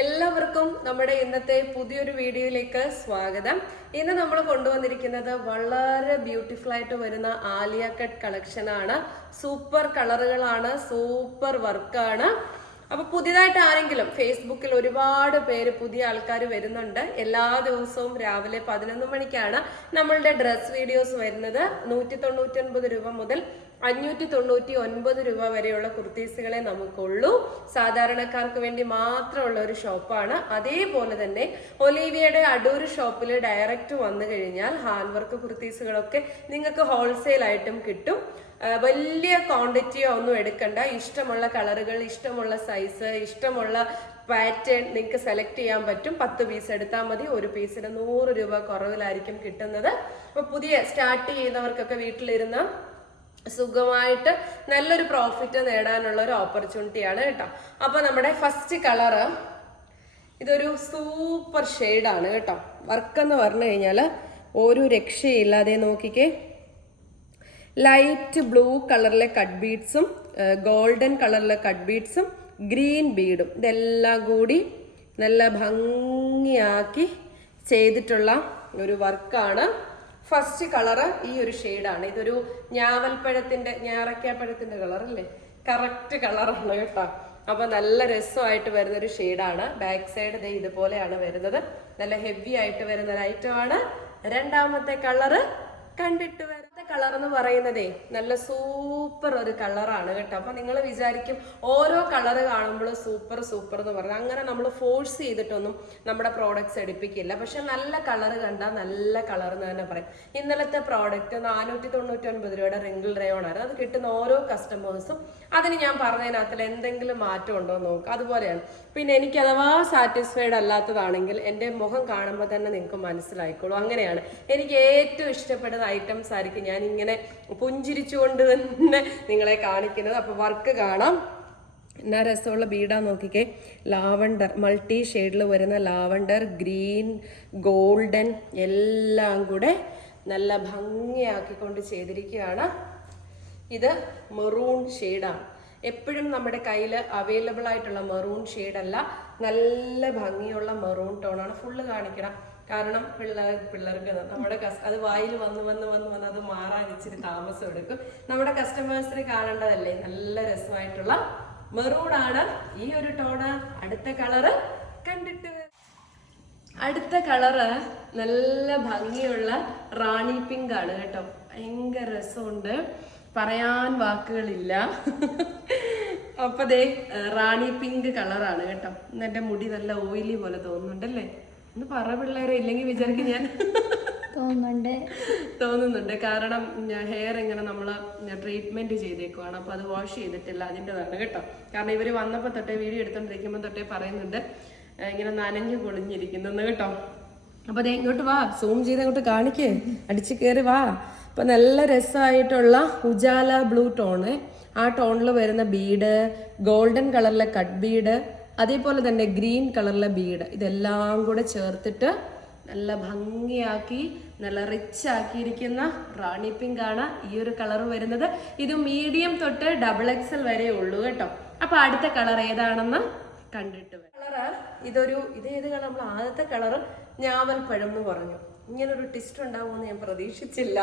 എല്ലാവർക്കും നമ്മുടെ ഇന്നത്തെ പുതിയൊരു വീഡിയോയിലേക്ക് സ്വാഗതം. ഇന്ന് നമ്മൾ കൊണ്ടുവന്നിരിക്കുന്നത് വളരെ ബ്യൂട്ടിഫുൾ ആയിട്ട് വരുന്ന ആലിയ കട്ട് കളക്ഷൻ ആണ്. സൂപ്പർ കളറുകളാണ്, സൂപ്പർ വർക്കാണ്. അപ്പൊ പുതിയതായിട്ട് ആരെങ്കിലും ഫേസ്ബുക്കിൽ ഒരുപാട് പേര് പുതിയ ആൾക്കാർ വരുന്നുണ്ട്. എല്ലാ ദിവസവും രാവിലെ 11 മണിക്കാണ് നമ്മളുടെ ഡ്രസ് വീഡിയോസ് വരുന്നത്. 199 രൂപ മുതൽ 599 രൂപ വരെയുള്ള കുർത്തീസുകളെ നമുക്കുള്ളൂ. സാധാരണക്കാർക്ക് വേണ്ടി മാത്രമുള്ള ഒരു ഷോപ്പാണ്. അതേപോലെ തന്നെ ഒലീവിയയുടെ അടൂർ ഷോപ്പിൽ ഡയറക്റ്റ് വന്നു കഴിഞ്ഞാൽ ഹാൻഡ് വർക്ക് കുർത്തീസുകളൊക്കെ നിങ്ങൾക്ക് ഹോൾസെയിൽ ആയിട്ടും കിട്ടും. വലിയ ക്വാണ്ടിറ്റിയോ ഒന്നും എടുക്കണ്ട. ഇഷ്ടമുള്ള കളറുകൾ, ഇഷ്ടമുള്ള സൈസ്, ഇഷ്ടമുള്ള പാറ്റേൺ നിങ്ങൾക്ക് സെലക്ട് ചെയ്യാൻ പറ്റും. 10 പീസ് എടുത്താൽ മതി. ഒരു പീസിന് 100 രൂപ കുറവിലായിരിക്കും കിട്ടുന്നത്. അപ്പോൾ പുതിയ സ്റ്റാർട്ട് ചെയ്യുന്നവർക്കൊക്കെ വീട്ടിലിരുന്ന് സുഖമായിട്ട് നല്ലൊരു പ്രോഫിറ്റ് നേടാനുള്ള ഒരു ഓപ്പർച്യൂണിറ്റിയാണ് കേട്ടോ. അപ്പൊ നമ്മുടെ ഫസ്റ്റ് കളറ് ഇതൊരു സൂപ്പർ ഷെയ്ഡാണ് കേട്ടോ. വർക്ക് എന്ന് പറഞ്ഞു കഴിഞ്ഞാൽ ഒരു രക്ഷയില്ലാതെ നോക്കിക്കേ. ലൈറ്റ് ബ്ലൂ കളറിലെ കട്ട് ബീഡ്സും ഗോൾഡൻ കളറിലെ കട്ട് ബീഡ്സും ഗ്രീൻ ബീഡും ഇതെല്ലാം കൂടി നല്ല ഭംഗിയാക്കി ചെയ്തിട്ടുള്ള ഒരു വർക്കാണ്. ഫസ്റ്റ് കളറ് ഈ ഒരു ഷെയ്ഡാണ്. ഇതൊരു ഞാറക്കാപ്പഴത്തിന്റെ കളർ അല്ലേ, കറക്റ്റ് കളറാണ് കേട്ടോ. അപ്പൊ നല്ല രസമായിട്ട് വരുന്ന ഒരു ഷെയ്ഡാണ്. ബാക്ക് സൈഡ് ഇതുപോലെയാണ് വരുന്നത്. നല്ല ഹെവി ആയിട്ട് വരുന്ന ഒരു ഐറ്റം ആണ്. രണ്ടാമത്തെ കളറ് കണ്ടിട്ട് വരുന്ന കളർ എന്ന് പറയുന്നതേ നല്ല സൂപ്പർ ഒരു കളറാണ് കേട്ടോ. അപ്പൊ നിങ്ങൾ വിചാരിക്കും ഓരോ കളർ കാണുമ്പോൾ സൂപ്പർ സൂപ്പർ എന്ന് പറഞ്ഞാൽ അങ്ങനെ നമ്മൾ ഫോഴ്സ് ചെയ്തിട്ടൊന്നും നമ്മുടെ പ്രോഡക്ട്സ് എടുപ്പിക്കില്ല. പക്ഷെ നല്ല കളർ കണ്ടാൽ നല്ല കളർ എന്ന് തന്നെ പറയും. ഇന്നലത്തെ പ്രോഡക്റ്റ് 499 രൂപയുടെ റിംഗിൾ റയോൺ ആയിരുന്നു. അത് കിട്ടുന്ന ഓരോ കസ്റ്റമേഴ്സും അതിന് ഞാൻ പറഞ്ഞതിനകത്തിൽ എന്തെങ്കിലും മാറ്റം ഉണ്ടോ എന്ന് നോക്കുക. അതുപോലെയാണ്. പിന്നെ എനിക്ക് അഥവാ സാറ്റിസ്ഫൈഡ് അല്ലാത്തതാണെങ്കിൽ എൻ്റെ മുഖം കാണുമ്പോൾ തന്നെ നിങ്ങൾക്ക് മനസ്സിലായിക്കോളൂ. അങ്ങനെയാണ്. എനിക്ക് ഏറ്റവും ഇഷ്ടപ്പെടുന്ന ഐറ്റംസ് ആയിരിക്കും ഞാൻ ഇങ്ങനെ പുഞ്ചിരിച്ചുകൊണ്ട് തന്നെ നിങ്ങളെ കാണിക്കുന്നത്. അപ്പൊ വർക്ക് കാണാം. എന്നാ രസമുള്ള ബീഡാ നോക്കിക്കേ. ലാവണ്ടർ, മൾട്ടി ഷെയ്ഡിൽ വരുന്ന ലാവണ്ടർ, ഗ്രീൻ, ഗോൾഡൻ എല്ലാം കൂടെ നല്ല ഭംഗിയാക്കിക്കൊണ്ട് ചെയ്തിരിക്കുകയാണ്. ഇത് മെറൂൺ ഷെയ്ഡാണ്. എപ്പോഴും നമ്മുടെ കയ്യിൽ അവൈലബിൾ ആയിട്ടുള്ള മെറൂൺ ഷെയ്ഡല്ല, നല്ല ഭംഗിയുള്ള മെറൂൺ ടോണാണ്. ഫുള്ള് കാണിക്കണം, കാരണം പിള്ളേർക്ക് നമ്മുടെ അത് വായിൽ വന്ന് അത് മാറാൻ ഇച്ചിരി താമസം എടുക്കും. നമ്മുടെ കസ്റ്റമേഴ്സിന് കാണേണ്ടതല്ലേ. നല്ല രസമായിട്ടുള്ള മെറൂൺ ആണ് ഈ ഒരു ടോണ്. അടുത്ത കളറ് കണ്ടിട്ട് അടുത്ത കളറ് നല്ല ഭംഗിയുള്ള റാണി പിങ്ക് ആണ് കേട്ടോ. ഭയങ്കര രസമുണ്ട്, പറയാൻ വാക്കുകളില്ല. അപ്പൊ ദേ റാണി പിങ്ക് കളറാണ് കേട്ടോ. എന്റെ മുടി നല്ല ഓയിലി പോലെ തോന്നുന്നുണ്ടല്ലേ? ഒന്ന് പറ പിള്ളേരെ, ഇല്ലെങ്കിൽ വിചാരിക്കും ഞാൻ തോന്നുന്നുണ്ട്. കാരണം ഹെയർ ഇങ്ങനെ നമ്മള് ട്രീറ്റ്മെന്റ് ചെയ്തേക്കുവാണ്. അപ്പൊ അത് വാഷ് ചെയ്തിട്ടില്ല, അതിൻ്റെതാണ് കേട്ടോ. കാരണം ഇവര് വന്നപ്പോ തൊട്ടേ വീഡിയോ എടുത്തോണ്ടിരിക്കുമ്പോ തൊട്ടേ പറയുന്നുണ്ട് ഇങ്ങനെ നനഞ്ഞു പൊളിഞ്ഞിരിക്കുന്നു കേട്ടോ. അപ്പൊ ദേ ഇങ്ങോട്ട് വാ, സൂം ചെയ്ത് അങ്ങോട്ട് കാണിക്കേ, അടിച്ചു കയറി വാ. അപ്പൊ നല്ല രസമായിട്ടുള്ള ഉജാല ബ്ലൂ ടോണ്, ആ ടോണിൽ വരുന്ന ബീഡ്, ഗോൾഡൻ കളറിലെ കട്ട് ബീഡ്, അതേപോലെ തന്നെ ഗ്രീൻ കളറിലെ ബീഡ്, ഇതെല്ലാം കൂടെ ചേർത്തിട്ട് നല്ല ഭംഗിയാക്കി നല്ല റിച്ച് ആക്കിയിരിക്കുന്ന റാണി പിങ്ക് ആണ് ഈ ഒരു കളർ വരുന്നത്. ഇത് മീഡിയം തൊട്ട് XXL വരെ ഉള്ളൂ കേട്ടോ. അപ്പൊ അടുത്ത കളർ ഏതാണെന്ന് കണ്ടിട്ട് കളറ് ഇതേത് കളർ? നമ്മൾ ആദ്യത്തെ കളറ് ഞാവൽപ്പഴം എന്ന് പറഞ്ഞു. ഇങ്ങനൊരു ട്വിസ്റ്റ് ഉണ്ടാവുമെന്ന് ഞാൻ പ്രതീക്ഷിച്ചില്ല.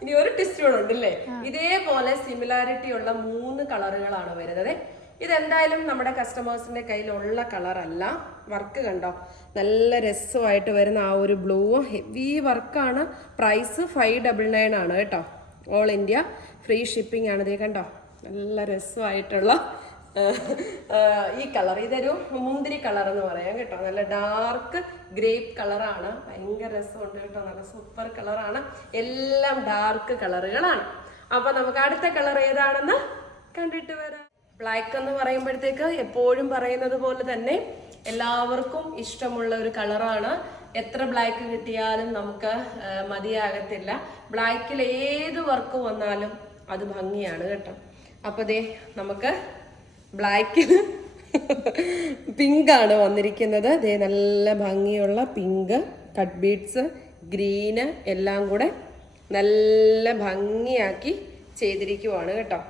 ഇനി ഒരു ട്വിസ്റ്റ് കൂടെ ഉണ്ടല്ലേ. ഇതേപോലെ സിമിലാരിറ്റി ഉള്ള 3 കളറുകളാണ് വരുന്നത്. ഇതെന്തായാലും നമ്മുടെ കസ്റ്റമേഴ്സിന്റെ കയ്യിലുള്ള കളറല്ല. വർക്ക് കണ്ടോ, നല്ല രസമായിട്ട് വരുന്ന ആ ഒരു ബ്ലൂ ഹെവി വർക്കാണ്. പ്രൈസ് 599 ആണ് കേട്ടോ. ഓൾ ഇന്ത്യ ഫ്രീ ഷിപ്പിംഗ് ആണ്. ഇതേ കണ്ടോ, നല്ല രസമായിട്ടുള്ള ഈ കളർ. ഇതൊരു മുന്തിരി കളർ എന്ന് പറയാം കേട്ടോ. നല്ല ഡാർക്ക് ഗ്രേപ്പ് കളറാണ്. ഭയങ്കര രസമുണ്ട് കേട്ടോ. നല്ല സൂപ്പർ കളറാണ്. എല്ലാം ഡാർക്ക് കളറുകളാണ്. അപ്പൊ നമുക്ക് അടുത്ത കളർ ഏതാണെന്ന് കണ്ടിട്ട് വരാം. ബ്ലാക്ക് എന്ന് പറയുമ്പോഴത്തേക്ക് എപ്പോഴും പറയുന്നത് പോലെ തന്നെ എല്ലാവർക്കും ഇഷ്ടമുള്ള ഒരു കളറാണ്. എത്ര ബ്ലാക്ക് കിട്ടിയാലും നമുക്ക് മതിയാകത്തില്ല. ബ്ലാക്കിൽ ഏത് വർക്ക് വന്നാലും അത് ഭംഗിയാണ് കേട്ടോ. അപ്പൊ ദേ നമുക്ക് ബ്ലാക്കിൽ പിങ്ക് ആണ് വന്നിരിക്കുന്നത്. ദേ നല്ല ഭംഗിയുള്ള പിങ്ക്, കട്ട് ബീഡ്സ്, ഗ്രീന് എല്ലാം കൂടെ നല്ല ഭംഗിയാക്കി ചെയ്തിരിക്കുവാണ് കേട്ടോ.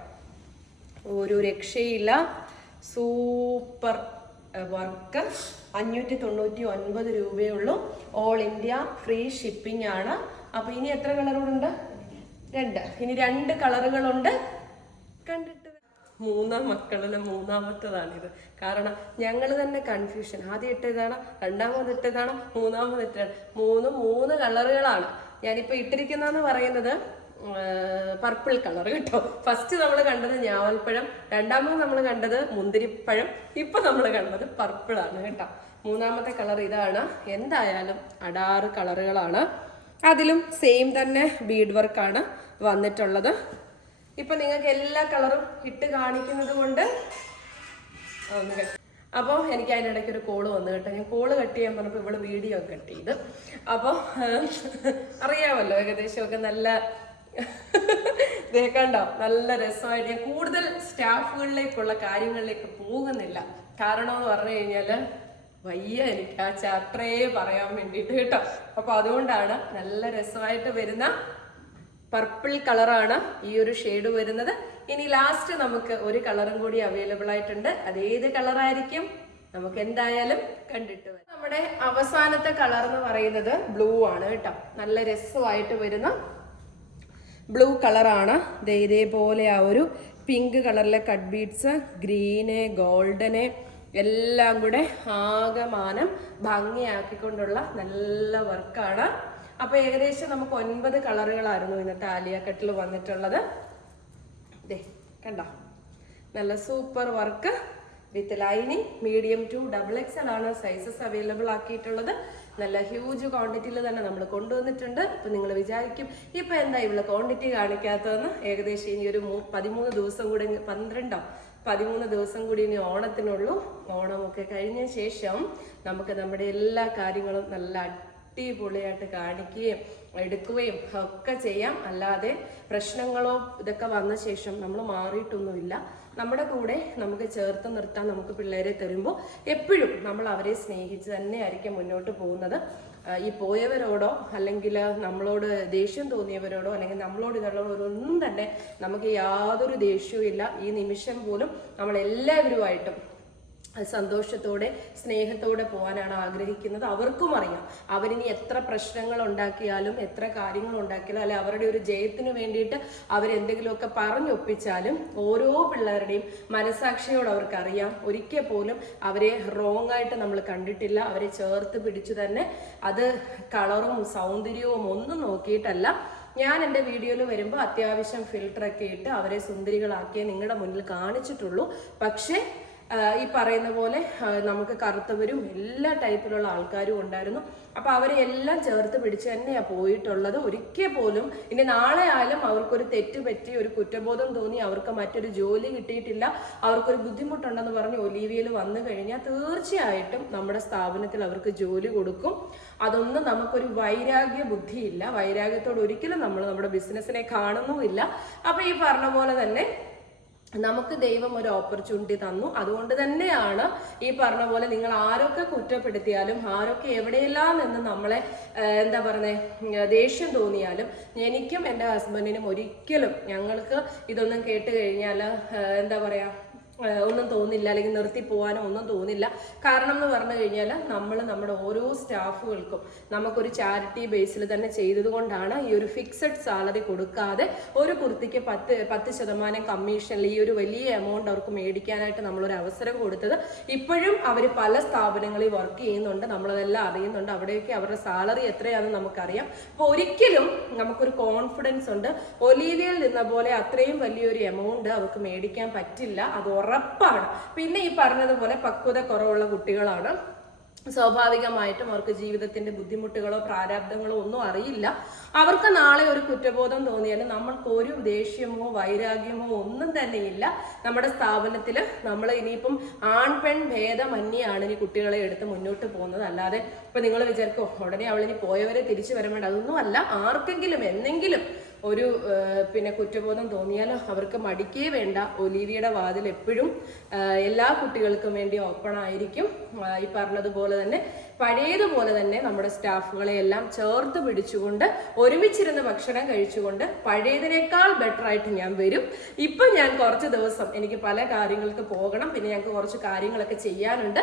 ഒരു രക്ഷയില്ല, സൂപ്പർ വർക്ക് 599 രൂപയേ ഉള്ളൂ. ഓൾ ഇന്ത്യ ഫ്രീ ഷിപ്പിംഗ് ആണ്. അപ്പൊ ഇനി എത്ര കളറുകളുണ്ട്? 2. ഇനി 2 കളറുകളുണ്ട്. കണ്ടിട്ട് മൂന്നാം മക്കളിലെ മൂന്നാമത്തതാണിത്. കാരണം ഞങ്ങൾ തന്നെ കൺഫ്യൂഷൻ, ആദ്യം ഇട്ടതാണ്, രണ്ടാമത് ഇട്ടതാണ്, മൂന്നാമത് ഇട്ടാണ്. 3 കളറുകളാണ് ഞാനിപ്പോ ഇട്ടിരിക്കുന്നതെന്ന് പറയുന്നത്. പർപ്പിൾ കളർ കേട്ടോ. ഫസ്റ്റ് നമ്മൾ കണ്ടത് ഞാവൽപ്പഴം, രണ്ടാമത് നമ്മൾ കണ്ടത് മുന്തിരിപ്പഴം, ഇപ്പൊ നമ്മൾ കണ്ടത് പർപ്പിളാണ് കേട്ടോ. മൂന്നാമത്തെ കളർ ഇതാണ്. എന്തായാലും അടാറ് കളറുകളാണ്. അതിലും സെയിം തന്നെ ബീഡ് വർക്കാണ് വന്നിട്ടുള്ളത്. ഇപ്പൊ നിങ്ങൾക്ക് എല്ലാ കളറും ഇട്ട് കാണിക്കുന്നത് കൊണ്ട് അപ്പോൾ എനിക്ക് അതിൻ്റെ ഇടയ്ക്ക് ഒരു കോള് വന്നു കേട്ടോ. ഞാൻ കോള് കട്ട് ചെയ്യാൻ പറഞ്ഞപ്പോൾ ഇവള് വീഡിയോ കട്ട് ചെയ്ത്. അപ്പോൾ അറിയാമല്ലോ ഏകദേശമൊക്കെ നല്ല കണ്ടോ, നല്ല രസമായിട്ട്. ഞാൻ കൂടുതൽ സ്റ്റാഫുകളിലേക്കുള്ള കാര്യങ്ങളിലേക്ക് പോകുന്നില്ല. കാരണം എന്ന് പറഞ്ഞു കഴിഞ്ഞാല് വയ്യ എനിക്ക് ആ ചാപ്റ്ററേ പറയാൻ വേണ്ടിയിട്ട് കേട്ടോ. അപ്പൊ അതുകൊണ്ടാണ് നല്ല രസമായിട്ട് വരുന്ന പർപ്പിൾ കളറാണ് ഈ ഒരു ഷെയ്ഡ് വരുന്നത്. ഇനി ലാസ്റ്റ് നമുക്ക് ഒരു കളറും കൂടി അവൈലബിൾ ആയിട്ടുണ്ട്. അതേത് കളറായിരിക്കും നമുക്ക് എന്തായാലും കണ്ടിട്ട് വരാം. നമ്മുടെ അവസാനത്തെ കളർ എന്ന് പറയുന്നത് ബ്ലൂ ആണ് കേട്ടോ. നല്ല രസമായിട്ട് വരുന്ന ബ്ലൂ കളറാണ്. ഇതേപോലെ ആ ഒരു പിങ്ക് കളറിലെ കട്ട് ബീഡ്സ്, ഗ്രീന്, ഗോൾഡന് എല്ലാം കൂടെ ആകമാനം ഭംഗിയാക്കിക്കൊണ്ടുള്ള നല്ല വർക്കാണ്. അപ്പൊ ഏകദേശം നമുക്ക് 9 കളറുകളായിരുന്നു ഇന്നത്തെ ആലിയ കട്ടിൽ വന്നിട്ടുള്ളത്. കണ്ടോ, നല്ല super work with lining. Medium to XXL ആണ് സൈസസ് അവൈലബിൾ ആക്കിയിട്ടുള്ളത്. നല്ല ഹ്യൂജ് ക്വാണ്ടിറ്റിയിൽ തന്നെ നമ്മൾ കൊണ്ടുവന്നിട്ടുണ്ട്. അപ്പൊ നിങ്ങൾ വിചാരിക്കും ഇപ്പൊ എന്താ ഇവിടെ ക്വാണ്ടിറ്റി കാണിക്കാത്തതെന്ന്. ഏകദേശം ഇനി ഒരു 13 ദിവസം കൂടി, 13 ദിവസം കൂടി ഇനി ഓണത്തിനുള്ളൂ. ഓണമൊക്കെ കഴിഞ്ഞ ശേഷം നമുക്ക് നമ്മുടെ എല്ലാ കാര്യങ്ങളും നല്ല അടിപൊളിയായിട്ട് കാണിക്കുകയും എടുക്കുകയും ഒക്കെ ചെയ്യാം. അല്ലാതെ പ്രശ്നങ്ങളോ ഇതൊക്കെ വന്ന ശേഷം നമ്മൾ മാറിയിട്ടൊന്നുമില്ല. നമ്മുടെ കൂടെ നമുക്ക് ചേർത്ത് നിർത്താൻ നമുക്ക് പിള്ളേരെ തരുമ്പോൾ എപ്പോഴും നമ്മൾ അവരെ സ്നേഹിച്ച് തന്നെ ആയിരിക്കും മുന്നോട്ട് പോകുന്നത്. ഈ പോയവരോടോ അല്ലെങ്കിൽ നമ്മളോട് ദേഷ്യം തോന്നിയവരോടോ അല്ലെങ്കിൽ നമ്മളോട് ഇതുള്ളവരൊന്നും തന്നെ നമുക്ക് യാതൊരു ദേഷ്യവും ഇല്ല. ഈ നിമിഷം പോലും നമ്മൾ എല്ലാവരുമായിട്ടും സന്തോഷത്തോടെ സ്നേഹത്തോടെ പോകാനാണ് ആഗ്രഹിക്കുന്നത്. അവർക്കും അറിയാം അവരിനി എത്ര പ്രശ്നങ്ങൾ ഉണ്ടാക്കിയാലും എത്ര കാര്യങ്ങൾ ഉണ്ടാക്കിയാലും അല്ലെ അവരുടെ ഒരു ജയത്തിന് വേണ്ടിയിട്ട് അവരെന്തെങ്കിലുമൊക്കെ പറഞ്ഞൊപ്പിച്ചാലും ഓരോ പിള്ളേരുടെയും മനസാക്ഷിയോട് അവർക്കറിയാം. ഒരിക്കൽ പോലും അവരെ റോങ് ആയിട്ട് നമ്മൾ കണ്ടിട്ടില്ല. അവരെ ചേർത്ത് പിടിച്ചു തന്നെ അത് കളറും സൗന്ദര്യവും ഒന്നും നോക്കിയിട്ടല്ല. ഞാൻ എൻ്റെ വീഡിയോയിൽ വരുമ്പോൾ അത്യാവശ്യം ഫിൽറ്ററൊക്കെ ഇട്ട് അവരെ സുന്ദരികളാക്കിയേ നിങ്ങളുടെ മുന്നിൽ കാണിച്ചിട്ടുള്ളൂ. പക്ഷേ ഈ പറയുന്ന പോലെ നമുക്ക് കറുത്തവരും എല്ലാ ടൈപ്പിലുള്ള ആൾക്കാരും ഉണ്ടായിരുന്നു. അപ്പൊ അവരെ എല്ലാം ചേർത്ത് പിടിച്ച് തന്നെയാണ് പോയിട്ടുള്ളത്. ഒരിക്കൽ പോലും ഇനി നാളെ ആയാലും അവർക്കൊരു തെറ്റ് പറ്റി ഒരു കുറ്റബോധം തോന്നി അവർക്ക് മറ്റൊരു ജോലി കിട്ടിയിട്ടില്ല, അവർക്കൊരു ബുദ്ധിമുട്ടുണ്ടെന്ന് പറഞ്ഞ് ഒലീവിയയിൽ വന്നു കഴിഞ്ഞാൽ തീർച്ചയായിട്ടും നമ്മുടെ സ്ഥാപനത്തിൽ അവർക്ക് ജോലി കൊടുക്കും. അതൊന്നും നമുക്കൊരു വൈരാഗ്യ ബുദ്ധിയില്ല. വൈരാഗ്യത്തോട് ഒരിക്കലും നമ്മൾ നമ്മുടെ ബിസിനസ്സിനെ കാണുന്നുമില്ല. അപ്പൊ ഈ പറഞ്ഞ പോലെ തന്നെ നമുക്ക് ദൈവം ഒരു ഓപ്പർച്യൂണിറ്റി തന്നു. അതുകൊണ്ട് തന്നെയാണ് ഈ പറഞ്ഞ പോലെ നിങ്ങൾ ആരൊക്കെ കുറ്റപ്പെടുത്തിയാലും ആരൊക്കെ എവിടെയെല്ലാം നിന്ന് നമ്മളെ എന്താ പറയുന്നത് ദേഷ്യം തോന്നിയാലും എനിക്കും എൻ്റെ ഹസ്ബൻഡിനും ഒരിക്കലും ഞങ്ങൾക്ക് ഇതൊന്നും കേട്ട് കഴിഞ്ഞാൽ എന്താ പറയാ ഒന്നും തോന്നില്ല, അല്ലെങ്കിൽ നിർത്തി പോകാനോ ഒന്നും തോന്നില്ല. കാരണം എന്ന് പറഞ്ഞു കഴിഞ്ഞാൽ നമ്മൾ നമ്മുടെ ഓരോ സ്റ്റാഫുകൾക്കും നമുക്കൊരു ചാരിറ്റി ബേസിൽ തന്നെ ചെയ്തത് കൊണ്ടാണ് ഈ ഒരു ഫിക്സഡ് സാലറി കൊടുക്കാതെ ഒരു കുർത്തിക്ക് 10% കമ്മീഷനിൽ ഈ ഒരു വലിയ എമൗണ്ട് അവർക്ക് മേടിക്കാനായിട്ട് നമ്മളൊരു അവസരം കൊടുത്തത്. ഇപ്പോഴും അവർ പല സ്ഥാപനങ്ങളിൽ വർക്ക് ചെയ്യുന്നുണ്ട്, നമ്മളതെല്ലാം അറിയുന്നുണ്ട്. അവിടെയൊക്കെ അവരുടെ സാലറി എത്രയാണെന്ന് നമുക്കറിയാം. അപ്പോൾ ഒരിക്കലും നമുക്കൊരു കോൺഫിഡൻസ് ഉണ്ട് ഒലീവിയയിൽ നിന്ന പോലെ അത്രയും വലിയൊരു എമൗണ്ട് അവർക്ക് മേടിക്കാൻ പറ്റില്ല. അത് ഉറപ്പാണ്. പിന്നെ ഈ പറഞ്ഞതുപോലെ പക്വത കുറവുള്ള കുട്ടികളാണ്. സ്വാഭാവികമായിട്ടും അവർക്ക് ജീവിതത്തിന്റെ ബുദ്ധിമുട്ടുകളോ പ്രാരാബ്ദങ്ങളോ ഒന്നും അറിയില്ല. അവർക്ക് നാളെ ഒരു കുറ്റബോധം തോന്നിയാലും നമ്മൾക്ക് ഒരു ദേഷ്യമോ വൈരാഗ്യമോ ഒന്നും തന്നെ ഇല്ല. നമ്മുടെ സ്ഥാപനത്തിൽ നമ്മൾ ഇനിയിപ്പം ആൺപെൺ ഭേദമന്യാണ് ഈ കുട്ടികളെ എടുത്ത് മുന്നോട്ട് പോകുന്നത്. അല്ലാതെ ഇപ്പൊ നിങ്ങൾ വിചാരിക്കോ ഉടനെ അവളിനി പോയവരെ തിരിച്ചു വരാൻ വേണ്ട, അതൊന്നും അല്ല. ആർക്കെങ്കിലും എന്നെങ്കിലും ഒരു പിന്നെ കുറ്റബോധം തോന്നിയാൽ അവർക്ക് മടിക്കേ വേണ്ട. ഒലീവിയയുടെ വാതിൽ എപ്പോഴും എല്ലാ കുട്ടികൾക്കും വേണ്ടി ഓപ്പൺ ആയിരിക്കും. ഈ പറഞ്ഞതുപോലെ തന്നെ പഴയതുപോലെ തന്നെ നമ്മുടെ സ്റ്റാഫുകളെ എല്ലാം ചേർത്ത് പിടിച്ചുകൊണ്ട് ഒരുമിച്ചിരുന്ന് ഭക്ഷണം കഴിച്ചുകൊണ്ട് പഴയതിനേക്കാൾ ബെറ്റർ ആയിട്ട് ഞാൻ വരും. ഇപ്പൊ ഞാൻ കുറച്ച് ദിവസം എനിക്ക് പല കാര്യങ്ങൾക്ക് പോകണം, പിന്നെ ഞങ്ങൾക്ക് കുറച്ച് കാര്യങ്ങളൊക്കെ ചെയ്യാനുണ്ട്.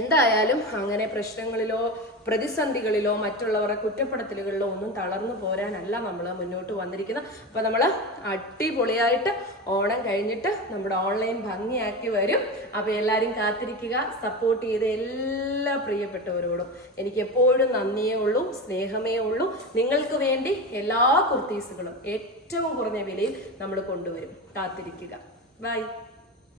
എന്തായാലും അങ്ങനെ പ്രശ്നങ്ങളിലോ പ്രതിസന്ധികളിലോ മറ്റുള്ളവരുടെ കുറ്റപ്പെടുത്തലുകളിലോ ഒന്നും തളർന്നു പോരാനല്ല നമ്മൾ മുന്നോട്ട് വന്നിരിക്കുന്നത്. അപ്പൊ നമ്മൾ അടിപൊളിയായിട്ട് ഓണം കഴിഞ്ഞിട്ട് നമ്മുടെ ഓൺലൈൻ ഭംഗിയാക്കി വരും. അപ്പൊ എല്ലാവരും കാത്തിരിക്കുക. സപ്പോർട്ട് ചെയ്ത എല്ലാ പ്രിയപ്പെട്ടവരോടും എനിക്ക് എപ്പോഴും നന്ദിയേ ഉള്ളൂ, സ്നേഹമേ ഉള്ളൂ. നിങ്ങൾക്ക് വേണ്ടി എല്ലാ കുർത്തീസുകളും ഏറ്റവും കുറഞ്ഞ വിലയിൽ നമ്മൾ കൊണ്ടുവരും. കാത്തിരിക്കുക. ബൈ.